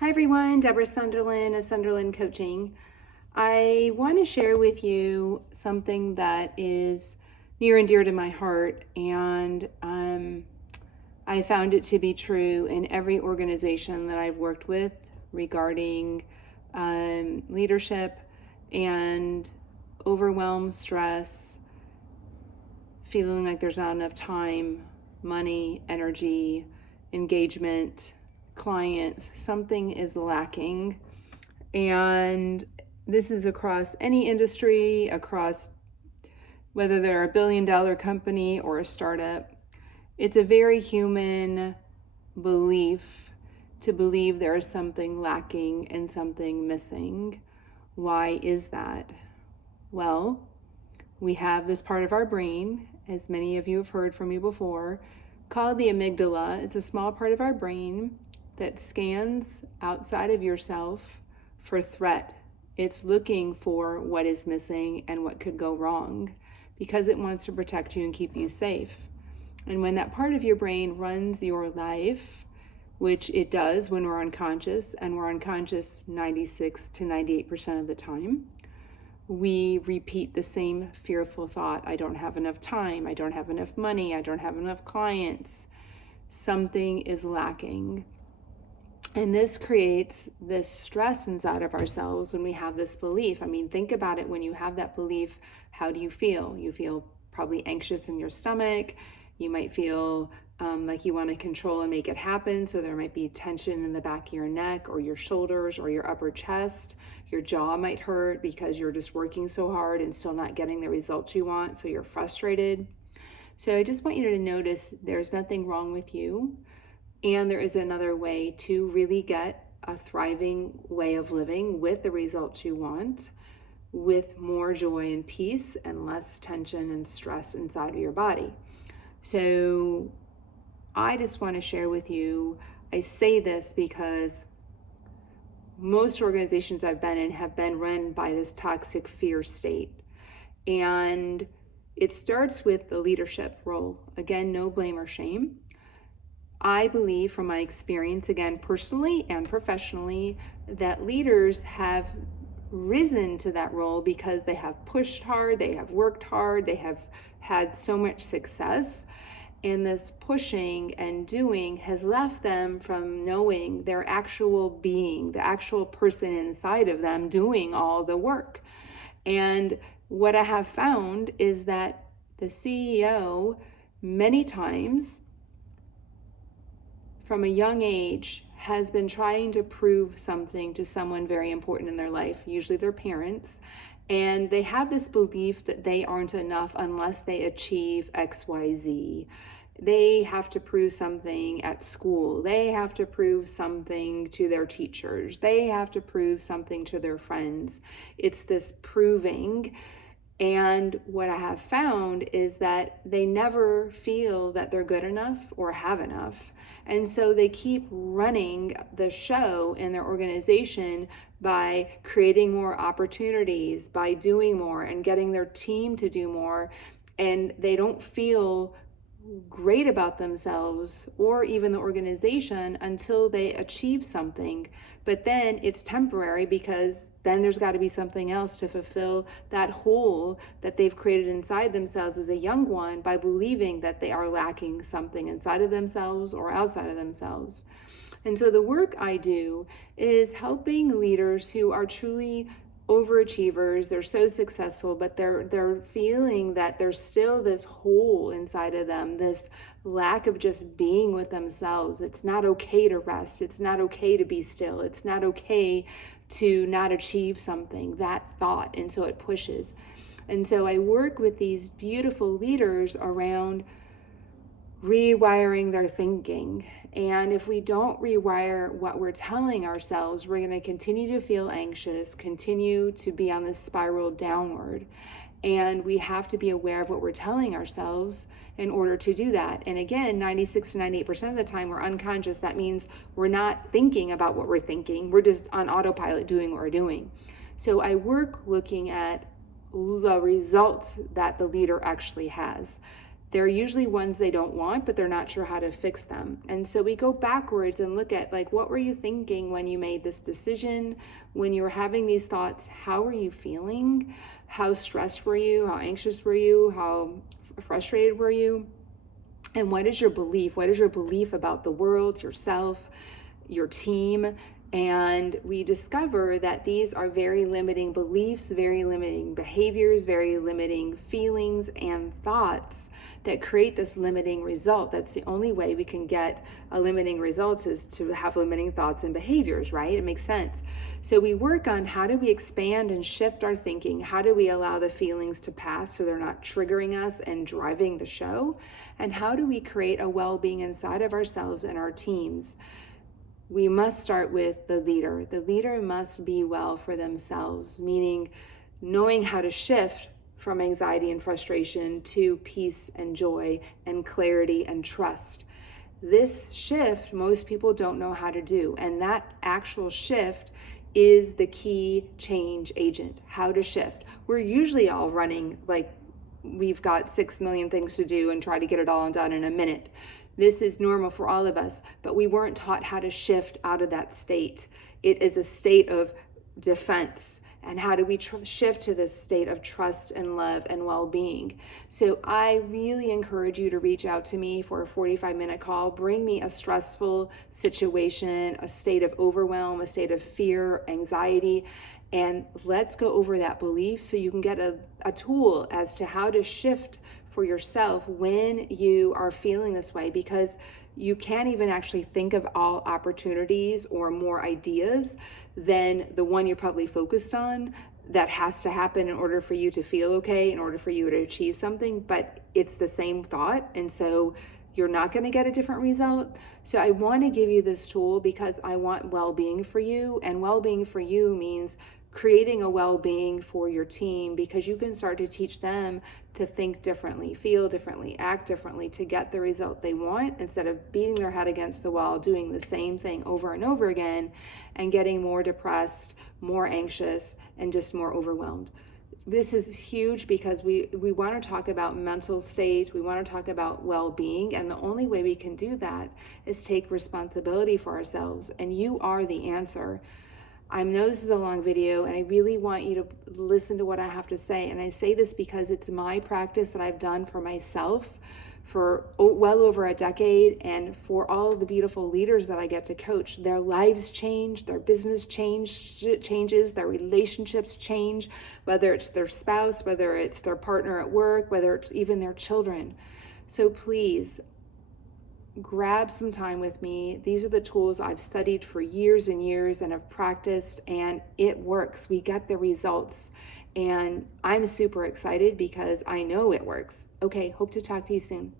Hi everyone, Debra Sunderland of Sunderland Coaching. I want to share with you something that is near and dear to my heart, and I found it to be true in every organization that I've worked with regarding leadership and overwhelm, stress, feeling like there's not enough time, money, energy, engagement, clients, something is lacking. And this is across any industry, across whether they're a billion-dollar company or a startup. It's a very human belief to believe there is something lacking and something missing. Why is that? Well, we have this part of our brain, as many of you have heard from me before, called the amygdala. It's a small part of our brain that scans outside of yourself for threat. It's looking for what is missing and what could go wrong because it wants to protect you and keep you safe. And when that part of your brain runs your life, which it does when we're unconscious, and we're unconscious 96 to 98% of the time, we repeat the same fearful thought. I don't have enough time. I don't have enough money. I don't have enough clients. Something is lacking. And this creates this stress inside of ourselves when we have this belief. I mean, think about it. When you have that belief, how do you feel? You feel probably anxious in your stomach. You might feel like you want to control and make it happen. So there might be tension in the back of your neck or your shoulders or your upper chest. Your jaw might hurt because you're just working so hard and still not getting the results you want. So you're frustrated. So I just want you to notice there's nothing wrong with you. And there is another way to really get a thriving way of living with the results you want, with more joy and peace and less tension and stress inside of your body. So I just want to share with you, I say this because most organizations I've been in have been run by this toxic fear state. And it starts with the leadership role. Again, no blame or shame. I believe from my experience, again, personally and professionally, that leaders have risen to that role because they have pushed hard, they have worked hard, they have had so much success. And this pushing and doing has left them from knowing their actual being, the actual person inside of them doing all the work. And what I have found is that the CEO, many times, from a young age, has been trying to prove something to someone very important in their life, usually their parents, and they have this belief that they aren't enough unless they achieve XYZ. They have to prove something at school. They have to prove something to their teachers. They have to prove something to their friends. It's this proving. And what I have found is that they never feel that they're good enough or have enough. And so they keep running the show in their organization by creating more opportunities, by doing more and getting their team to do more. And they don't feel great about themselves or even the organization until they achieve something. But then it's temporary because then there's got to be something else to fulfill that hole that they've created inside themselves as a young one by believing that they are lacking something inside of themselves or outside of themselves. And so the work I do is helping leaders who are truly overachievers. They're so successful, but they're feeling that there's still this hole inside of them, this lack of just being with themselves. It's not okay to rest. It's not okay to be still. It's not okay to not achieve something, that thought. And so it pushes. And so I work with these beautiful leaders around rewiring their thinking. And if we don't rewire what we're telling ourselves, we're going to continue to feel anxious, continue to be on this spiral downward. And we have to be aware of what we're telling ourselves in order to do that. And again, 96 to 98% of the time we're unconscious. That means we're not thinking about what we're thinking. We're just on autopilot doing what we're doing. So I work looking at the results that the leader actually has. They're usually ones they don't want, but they're not sure how to fix them. And so we go backwards and look at, like, what were you thinking when you made this decision? When you were having these thoughts, how were you feeling? How stressed were you? How anxious were you? How frustrated were you? And what is your belief? What is your belief about the world, yourself, your team? And we discover that these are very limiting beliefs, very limiting behaviors, very limiting feelings and thoughts that create this limiting result. That's the only way we can get a limiting result, is to have limiting thoughts and behaviors, right? It makes sense. So we work on, how do we expand and shift our thinking? How do we allow the feelings to pass so they're not triggering us and driving the show? And how do we create a well-being inside of ourselves and our teams? We must start with the leader. The leader must be well for themselves, meaning knowing how to shift from anxiety and frustration to peace and joy and clarity and trust. This shift, most people don't know how to do. And that actual shift is the key change agent, how to shift. We're usually all running like we've got 6 million things to do and try to get it all done in a minute. This is normal for all of us, but we weren't taught how to shift out of that state. It is a state of defense. And how do we shift to this state of trust and love and well-being? So I really encourage you to reach out to me for a 45-minute call. Bring me a stressful situation, a state of overwhelm, a state of fear, anxiety, and let's go over that belief so you can get a tool as to how to shift for yourself when you are feeling this way, because you can't even actually think of all opportunities or more ideas than the one you're probably focused on that has to happen in order for you to feel okay, in order for you to achieve something, but it's the same thought. And so you're not going to get a different result. So I want to give you this tool because I want well-being for you, and well-being for you means creating a well-being for your team, because you can start to teach them to think differently, feel differently, act differently to get the result they want, instead of beating their head against the wall, doing the same thing over and over again and getting more depressed, more anxious, and just more overwhelmed. This is huge because we want to talk about mental state, we want to talk about well-being, and the only way we can do that is take responsibility for ourselves, and you are the answer. I know this is a long video, and I really want you to listen to what I have to say. And I say this because it's my practice that I've done for myself for well over a decade, and for all the beautiful leaders that I get to coach. Their lives change, their business changes, their relationships change, whether it's their spouse, whether it's their partner at work, whether it's even their children. So please, grab some time with me. These are the tools I've studied for years and years and have practiced, and it works. We get the results, and I'm super excited because I know it works. Okay, hope to talk to you soon.